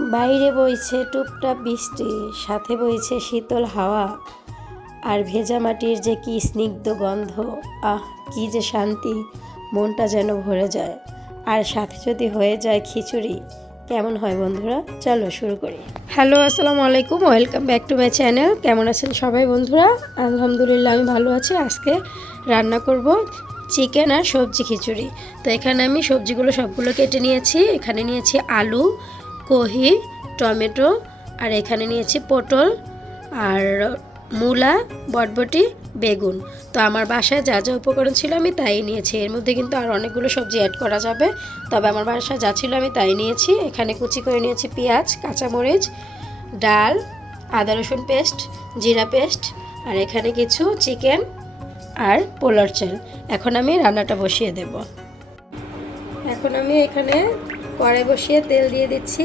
বাইরে বইছে টুপটাপ বৃষ্টি, সাথে বইছে শীতল হাওয়া, আর ভেজা মাটির যে কি স্নিগ্ধ গন্ধ, আহ কি যে শান্তি, মনটা যেন ভরে যায়। আর সাথে যদি হয়ে যায় খিচুড়ি, কেমন হয় বন্ধুরা? চলো শুরু করি। হ্যালো, আসসালামু আলাইকুম, welcome back to my channel. কেমন আছেন সবাই বন্ধুরা? আলহামদুলিল্লাহ আমি ভালো আছি। আজকে রান্না করব চিকেন আর সবজি খিচুড়ি। তো এখানে আমি সবজিগুলো সবগুলো কেটে নিয়েছি। এখানে নিয়েছি আলু, কহি, টমেটো, আর এখানে নিয়েছি পটল আর মূলা, বটবটি, বেগুন। তো আমার বাসায় যা যা উপকরণ ছিল আমি তাই নিয়েছি। এর মধ্যে কিন্তু আর অনেকগুলো সবজি অ্যাড করা যাবে, তবে আমার বাসায় যা ছিল আমি তাই নিয়েছি। এখানে কুচি করে নিয়েছি পেঁয়াজ, কাঁচামরিচ, ডাল, আদা রসুন পেস্ট, জিরা পেস্ট, আর এখানে কিছু চিকেন আর পোলার চাল। এখন আমি রান্নাটা বসিয়ে দেব। এখন আমি এখানে কড়াই বসিয়ে তেল দিয়ে দিচ্ছি।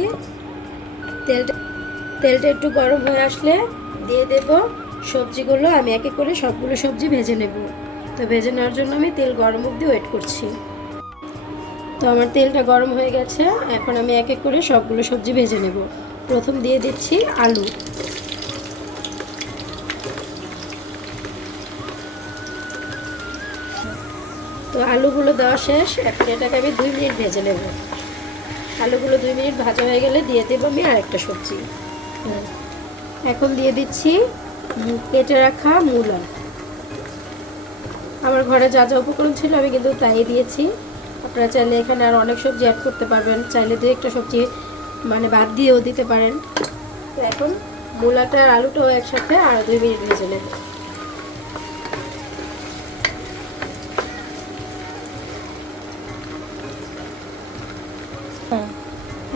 তেলটা একটু গরম হয়ে আসলে দিয়ে দেব সবজিগুলো। আমি একে করে সবগুলো সবজি ভেজে নেব। তো ভেজে নেওয়ার জন্য আমি তেল গরম অবধি ওয়েট করছি। তো আমার তেলটা গরম হয়ে গেছে। এখন আমি এক এক করে সবগুলো সবজি ভেজে নেব। প্রথম দিয়ে দিচ্ছি আলু। তো আলুগুলো দেওয়া শেষ। এখন এটাকে আমি 2 মিনিট ভেজে নেব। আলুগুলো 2 মিনিট ভাজা হয়ে গেলে দিয়ে দেবো আমি আরেকটা সবজি। এখন দিয়ে দিচ্ছি কেটে রাখা মূলা। আমার ঘরে যা যা উপকরণ ছিল আমি কিন্তু তাই দিয়েছি। আপনারা চাইলে এখানে আর অনেক সবজি অ্যাড করতে পারবেন, চাইলে 2-1টা সবজি মানে বাদ দিয়েও দিতে পারেন। তো এখন মূলাটা আর আলুটাও একসাথে আর 2 মিনিট ভেজে নেব।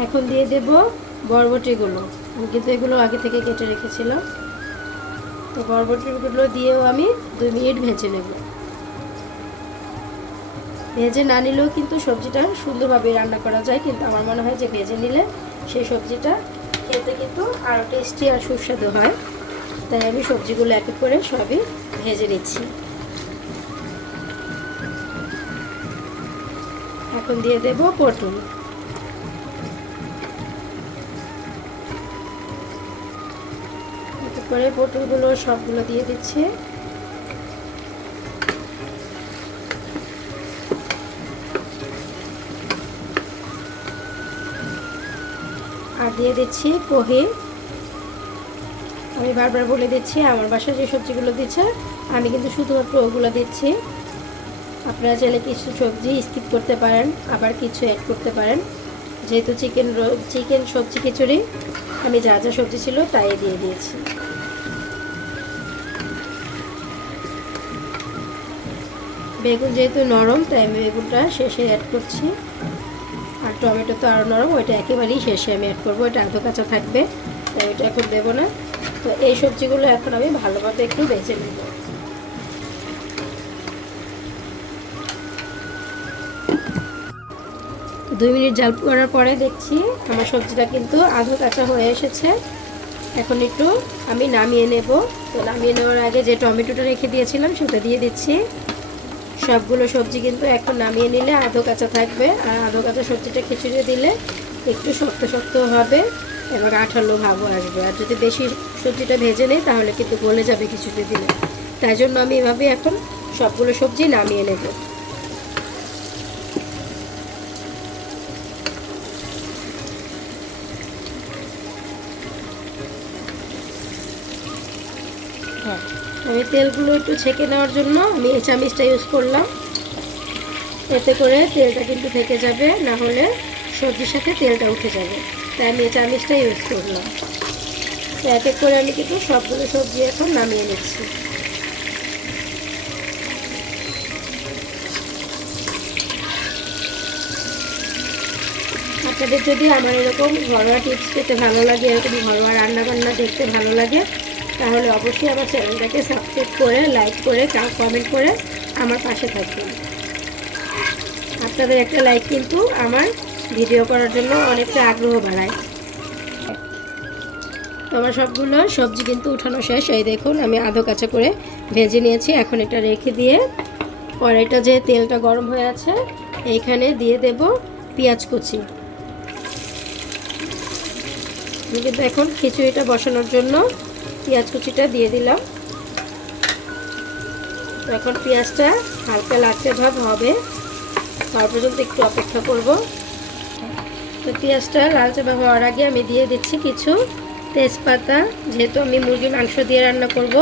এখন দিয়ে দেব বরবটিগুলো। আমি কিন্তু এগুলো আগে থেকে কেটে রেখেছিলাম। তো বরবটিগুলো দিয়েও আমি 2 মিনিট ভেজে নেব। ভেজে না নিলেও কিন্তু সবজিটা সুন্দরভাবে রান্না করা যায়, কিন্তু আমার মনে হয় যে ভেজে নিলে সেই সবজিটা খেতে কিন্তু আরও টেস্টি আর সুস্বাদু হয়। তাই আমি সবজিগুলো এক এক করে সবই ভেজে নিচ্ছি। এখন দিয়ে দেব পটল। এতে করে পটলগুলো সবগুলো দিয়ে দিচ্ছি। আর দিয়ে দিচ্ছি পোহে। আমি বারবার বলে দিচ্ছি, আমার বাসায় যে সবজিগুলো দিচ্ছে আমি কিন্তু শুধুমাত্র ওগুলো দিচ্ছি। আপনারা চাইলে কিছু সবজি স্কিপ করতে পারেন, আবার কিছু অ্যাড করতে পারেন। যেহেতু চিকেন সবজি খিচুড়ি, আমি যা যা সবজি ছিল তাই দিয়ে দিয়েছি। বেগুন যেহেতু নরম, তাই আমি বেগুনটা শেষে অ্যাড করছি। আর টমেটো তো আরও নরম, ওইটা একেবারেই শেষে আমি অ্যাড করবো। এটা আধো কাঁচা থাকবে, তাই ওইটা এখন দেবো না। তো এই সবজিগুলো এখন আমি ভালোভাবে একটু বেছে নেব। তো 2 মিনিট জাল করার পরে দেখছি আমার সবজিটা কিন্তু আধো কাঁচা হয়ে এসেছে। এখন একটু আমি নামিয়ে নেব। তো নামিয়ে নেওয়ার আগে যে টমেটোটা রেখে দিয়েছিলাম সেটা দিয়ে দিচ্ছি। সবগুলো সবজি কিন্তু এখন নামিয়ে নিলে আধো কাঁচা থাকবে, আর আধো কাঁচা সবজিটা খিচুড়ি দিলে একটু শক্ত শক্ত হবে এবং আঠালো ভাবও আসবে। আর যদি বেশি সবজিটা ভেজে নেই তাহলে কিন্তু গলে যাবে খিচুড়ি দিলে। তাই জন্য আমি এভাবে এখন সবগুলো সবজি নামিয়ে নেব। আমি তেলগুলো একটু ছেঁকে নেওয়ার জন্য আমি এই চামিচটা ইউজ করলাম। এতে করে তেলটা কিন্তু থেকে যাবে, না হলে সবজির সাথে তেলটা উঠে যাবে। তাই আমি এই চামিচটা ইউজ করলাম। তো এক এক করে আমি কিন্তু সবগুলো সবজি এখন নামিয়ে নিচ্ছি। আপনাদের যদি আমার এরকম ঘরোয়া টিপস পেতে ভালো লাগে, এরকম ঘরোয়া রান্নাবান্না দেখতে ভালো লাগে, তাহলে অবশ্যই আমার চ্যানেলটাকে সাবস্ক্রাইব করে, লাইক করে, কমেন্ট করে আমার পাশে থাকবেন। আপনাদের একটা লাইক কিন্তু আমার ভিডিও করার জন্য অনেকটা আগ্রহ বাড়ায়। তো আমার সবগুলো সবজি কিন্তু উঠানো শেষ। এই দেখুন আমি আধো কাঁচা করে ভেজে নিয়েছি। এখন এটা রেখে দিয়ে কড়াইটা যে তেলটা গরম হয়ে আছে এইখানে দিয়ে দেব পেঁয়াজ কুচি। আমি কিন্তু এখন খিচুড়িটা বসানোর জন্য পেঁয়াজ কুচিটা দিয়ে দিলাম। এখন পেঁয়াজটা হালকা লালচে ভাব হবে, তার পর্যন্ত একটু অপেক্ষা করব। তো পেঁয়াজটা লালচে ভাব হওয়ার আগে আমি দিয়ে দিচ্ছি কিছু তেজপাতা। যেহেতু আমি মুরগির মাংস দিয়ে রান্না করব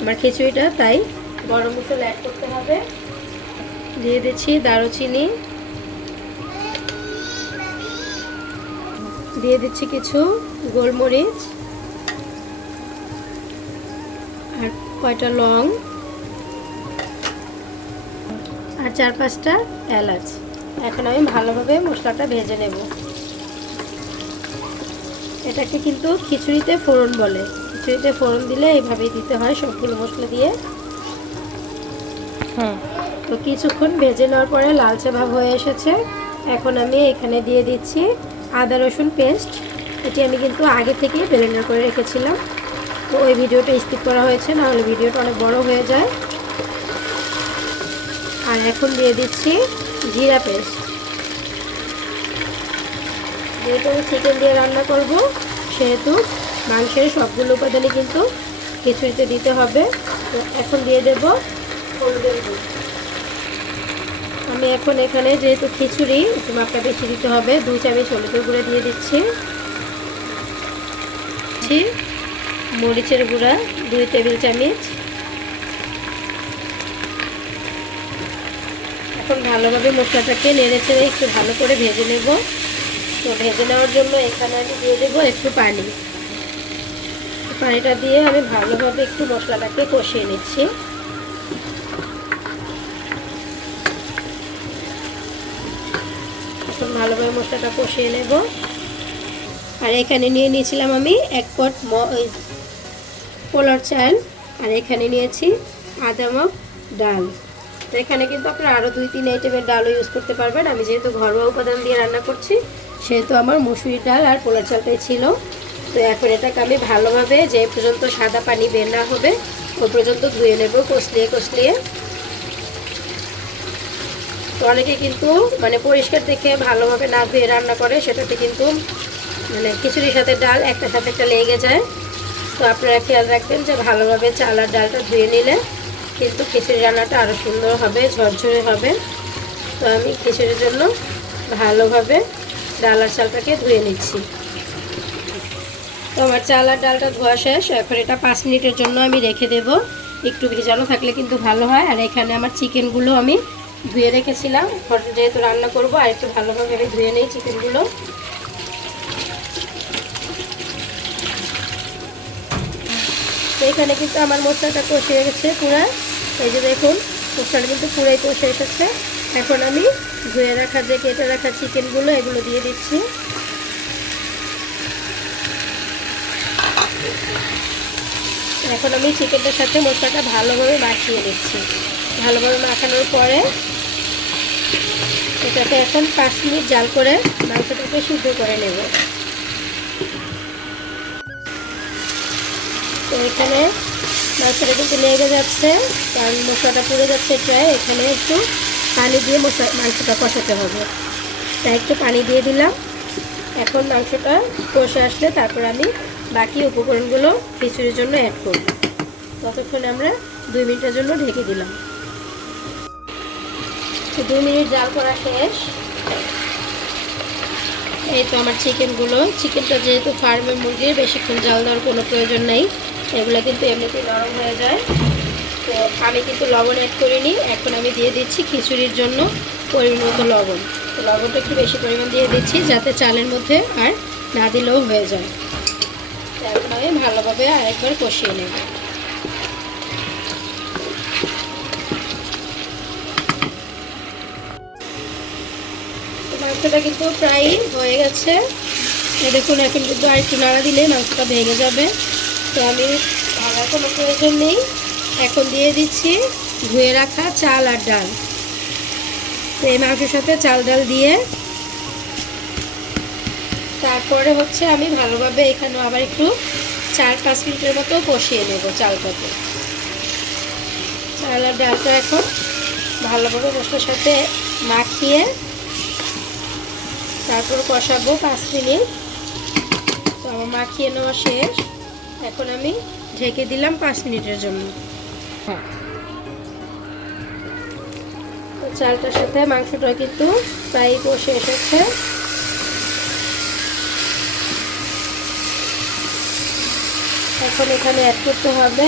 আমার খিচুড়িটা, তাই গরম মশলা অ্যাড করতে হবে। দিয়ে দিচ্ছি দারুচিনি, দিয়ে দিচ্ছি কিছু গোলমরিচ আর কয়টা লং আর 4-5টা এলাচ। এখন আমি ভালোভাবে মশলাটা ভেজে নেব। এটাকে কিন্তু খিচুড়িতে ফোড়ন বলে। খিচুড়িতে ফোড়ন দিলে এইভাবেই দিতে হয় সবগুলো মশলা দিয়ে। তো কিছুক্ষণ ভেজে নেওয়ার পরে লালচে ভাব হয়ে এসেছে। এখন আমি এখানে দিয়ে দিচ্ছি আদা রসুন পেস্ট। এটি আমি কিন্তু আগে থেকেই ব্লেন্ডার করে রেখেছিলাম, তো ওই ভিডিওটা স্কিপ করা হয়েছে, নাহলে ভিডিওটা অনেক বড় হয়ে যায়। আর এখন দিয়ে দিচ্ছি জিরা পেস্ট। যেহেতু আমি চিকেন দিয়ে রান্না করব, সেহেতু মাংসের সবগুলো উপাদানই কিন্তু খিচুড়িতে দিতে হবে। তো এখন দিয়ে দেব হলুদের গুঁড়ো। আমি এখন এখানে যেহেতু খিচুড়ি একটু মাপটা বেশি দিতে হবে, 2 চামচ হলুদের গুঁড়ো দিয়ে দিচ্ছি। মরিচের গুঁড়া 2 টেবিল চামচ। এখন ভালোভাবে মশলাটাকে নেড়ে চেড়ে একটু ভালো করে ভেজে নেব। তো ভেজে নেওয়ার জন্য এখানে আমি দিয়ে দেবো একটু পানি। পানিটা দিয়ে আমি ভালোভাবে একটু মশলাটাকে কষিয়ে নিচ্ছি। এখন ভালোভাবে মশলাটা কষিয়ে নেব। আর এখানে নিয়ে নিয়েছিলাম আমি 1 পট পোলার চাল, আর এখানে নিয়েছি আধা মগ ডাল। তো এখানে কিন্তু আপনারা আরও 2-3 আইটেমের ডালও ইউজ করতে পারবেন। আমি যেহেতু ঘরোয়া উপাদান দিয়ে রান্না করছি, সেহেতু আমার মসুরি ডাল আর পোলার চালটাই ছিল। তো এখন এটাকে আমি ভালোভাবে যে পর্যন্ত সাদা পানি বের না হবে ওই পর্যন্ত ধুয়ে নেব কষলিয়ে কষলিয়ে। তো অনেকে কিন্তু মানে পরিষ্কার দেখে ভালোভাবে না ধুয়ে রান্না করে, সেটাতে কিন্তু মানে খিচুড়ির সাথে ডাল একটা সাথে একটা লেগে যায়। তো আপনারা খেয়াল রাখবেন যে ভালোভাবে চাল আর ডালটা ধুয়ে নিলে কিন্তু খিচুড়ি রান্নাটা আরও সুন্দর হবে, ঝরঝরে হবে। তো আমি খিচুড়ির জন্য ভালোভাবে ডাল আর চালটাকে ধুয়ে নিচ্ছি। তো আমার চাল আর ডালটা ধোয়া শেষ। এখন এটা 5 মিনিটের জন্য আমি রেখে দেব। একটু ভিজানো থাকলে কিন্তু ভালো হয়। আর এখানে আমার চিকেনগুলো আমি ধুয়ে রেখেছিলাম, যেহেতু রান্না করব আর একটু ভালোভাবে আমি ধুয়ে নিই চিকেনগুলো। তো এখানে কিন্তু আমার মশলাটা কষে গেছে পুরো। এই যে দেখুন মশলাটা কিন্তু পুরাই কষে এসেছে। এখন আমি ধুয়ে রাখা যে কেটে রাখা চিকেনগুলো এগুলো দিয়ে দিচ্ছি। এখন আমি চিকেনটার সাথে মশলাটা ভালোভাবে মাখিয়ে নিচ্ছি। ভালোভাবে মাখানোর পরে এটাকে এখন 5 মিনিট জাল করে মাংসটাকে সিদ্ধ করে নেব। তো এখানে মাংসটা কিন্তু লেগে যাচ্ছে, কারণ মশলাটা পুড়ে যাচ্ছে প্রায়। এখানে একটু পানি দিয়ে মাংসটা কষাতে হবে, তাই একটু পানি দিয়ে দিলাম। এখন মাংসটা কষে আসলে তারপর আমি বাকি উপকরণগুলো খিচুড়ির জন্য অ্যাড করব। ততক্ষণে আমরা 2 মিনিটের জন্য ঢেকে দিলাম। তো 2 মিনিট জাল করা শেষ। এই তো আমার চিকেনটা যেহেতু ফার্মের মুরগির, বেশিক্ষণ জাল দেওয়ার কোনো প্রয়োজন নেই, এগুলো কিন্তু এমনিতেই নরম হয়ে যায়। তো আমি কিন্তু লবণ অ্যাড করিনি। এখন আমি দিয়ে দিচ্ছি খিচুড়ির জন্য পরিমাণ মতো লবণ। তো লবণটা একটু বেশি পরিমাণ দিয়ে দিচ্ছি, যাতে চালের মধ্যে আর না দিলেও হয়ে যায়। এখন আমি ভালোভাবে আরেকবার কষিয়ে নেব। মাংসটা কিন্তু প্রায় হয়ে গেছে। দেখুন এখন কিন্তু আর একটু নাড়া দিলে মাংসটা ভেঙে যাবে। তো আমি ভাঙার কোনো প্রয়োজন নেই। এখন দিয়ে দিচ্ছি ধুয়ে রাখা চাল আর ডাল। তো এই মাংসের সাথে চাল ডাল দিয়ে তারপরে হচ্ছে আমি ভালোভাবে এখানে আবার একটু 4-5 মিনিটের মতো কষিয়ে নেব চালটাকে। চাল আর ডালটা এখন ভালোভাবে মশলার সাথে মাখিয়ে তারপর কষাবো 5 মিনিট। তো আমার মাখিয়ে নেওয়া শেষ। এখন আমি ঢেকে দিলাম 5 মিনিটের জন্য। তো চালটার সাথে মাংসটা কিন্তু প্রায় কষে এসেছে। এখন এখানে অ্যাড করতে হবে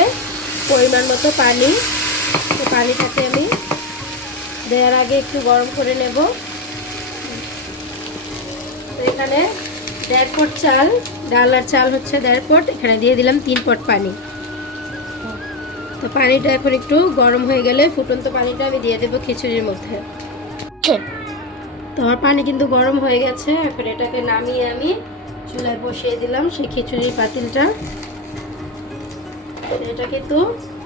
পরিমাণ মতো পানি। তো পানিটাকে আমি দেওয়ার আগে একটু গরম করে নেব। তো এখানে 1.5 পট চাল, ডাল আর চাল হচ্ছে 1.5 পট, এখানে দিয়ে দিলাম 3 পট পানি। তো পানিটা এখন একটু গরম হয়ে গেলে ফুটন্ত পানিটা আমি দিয়ে দেবো খিচুড়ির মধ্যে। তো আমার পানি কিন্তু গরম হয়ে গেছে। এখন এটাকে নামিয়ে আমি চুলায় বসিয়ে দিলাম সেই খিচুড়ির পাতিলটা। এটা কিন্তু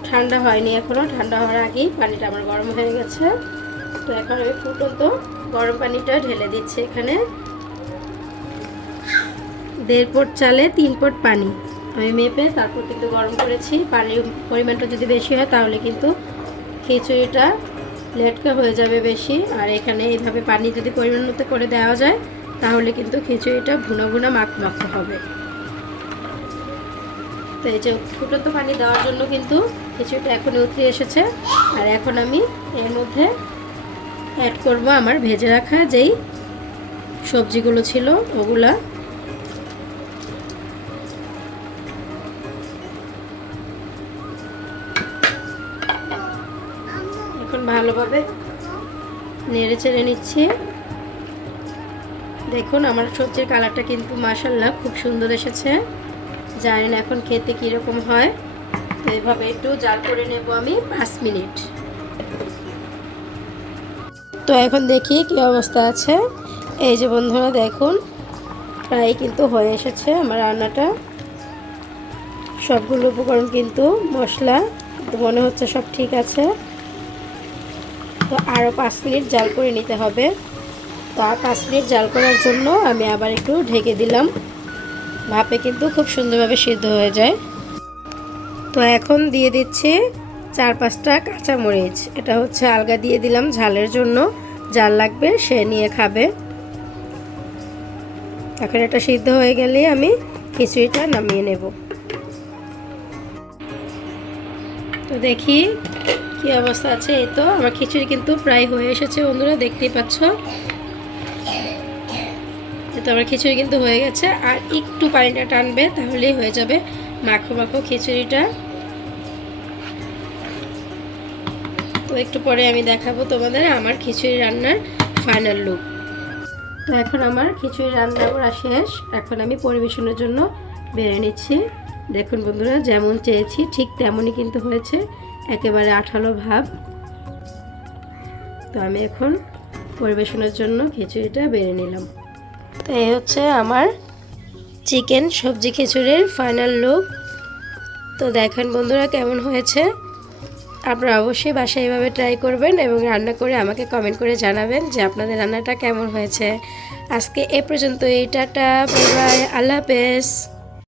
ঠান্ডা হয়নি এখনো, ঠান্ডা হওয়ার আগেই পানিটা আমার গরম হয়ে গেছে। তো এখন আমি ফুটন্ত গরম পানিটা ঢেলে দিচ্ছি। এখানে 1.5 পট চালে 3 পট পানি আমি মেপে তারপর কিন্তু গরম করেছি। পানির পরিমাণটা যদি বেশি হয় তাহলে কিন্তু খিচুড়িটা লেটকা হয়ে যাবে বেশি। আর এখানে এইভাবে পানি যদি পরিমাণ মতো করে দেওয়া যায় তাহলে কিন্তু খিচুড়িটা ভুনা ভুনা মাখো হবে। তো এই যে ফুটন্ত পানি দেওয়ার জন্য কিন্তু খিচুড়িটা এখন উতরে এসেছে। আর এখন আমি এর মধ্যে অ্যাড করব আমার ভেজে রাখা যেই সবজিগুলো ছিল ওগুলা। এখন ভালোভাবে নেড়ে চেড়ে নিচ্ছি। দেখুন আমার সবজির কালারটা কিন্তু মাশাআল্লাহ খুব সুন্দর এসেছে। জানি না এখন খেতে কীরকম হয়। তো এইভাবে একটু জাল করে নেব আমি 5 মিনিট। তো এখন দেখি কি অবস্থা আছে। এই যে বন্ধুরা দেখুন প্রায় কিন্তু হয়ে এসেছে আমার রান্নাটা। সবগুলো উপকরণ কিন্তু মশলা মনে হচ্ছে সব ঠিক আছে। তো আরও 5 মিনিট জাল করে নিতে হবে। তো আর 5 মিনিট জাল করার জন্য আমি আবার একটু ঢেকে দিলাম। ভাপে কিন্তু খুব সুন্দরভাবে সিদ্ধ হয়ে যায়। তো এখন দিয়ে দিচ্ছি 4-5টা কাঁচামরিচ। এটা হচ্ছে আলগা দিয়ে দিলাম ঝালের জন্য, ঝাল লাগবে সে নিয়ে খাবে। এখন এটা সিদ্ধ হয়ে গেলে আমি খিচুড়িটা নামিয়ে নেব। তো দেখি কি অবস্থা আছে। এই তো আমার খিচুড়ি কিন্তু প্রায় হয়ে এসেছে বন্ধুরা, দেখতেই পাচ্ছ। তো আমার খিচুড়ি কিন্তু হয়ে গেছে, আর একটু পানিটা টানবে তাহলেই হয়ে যাবে মাখো মাখো খিচুড়িটা। তো একটু পরে আমি দেখাবো তোমাদের আমার খিচুড়ি রান্নার ফাইনাল লুক। তো এখন আমার খিচুড়ি রান্না করা শেষ। এখন আমি পরিবেশনের জন্য বেড়ে নিচ্ছি। দেখুন বন্ধুরা যেমন চেয়েছি ঠিক তেমনই কিন্তু হয়েছে, একেবারে আঠালো ভাব। তো আমি এখন পরিবেশনের জন্য খিচুড়িটা বেড়ে নিলাম। তো এই হচ্ছে আমার চিকেন সবজি খিচুড়ির ফাইনাল লুক। তো দেখেন বন্ধুরা কেমন হয়েছে। আপনারা অবশ্যই বাসায় এভাবে ট্রাই করবেন এবং রান্না করে আমাকে কমেন্ট করে জানাবেন যে আপনাদের রান্নাটা কেমন হয়েছে। আজকে এ পর্যন্ত, টাটা বাই বাই, আল্লাহ হাফেজ।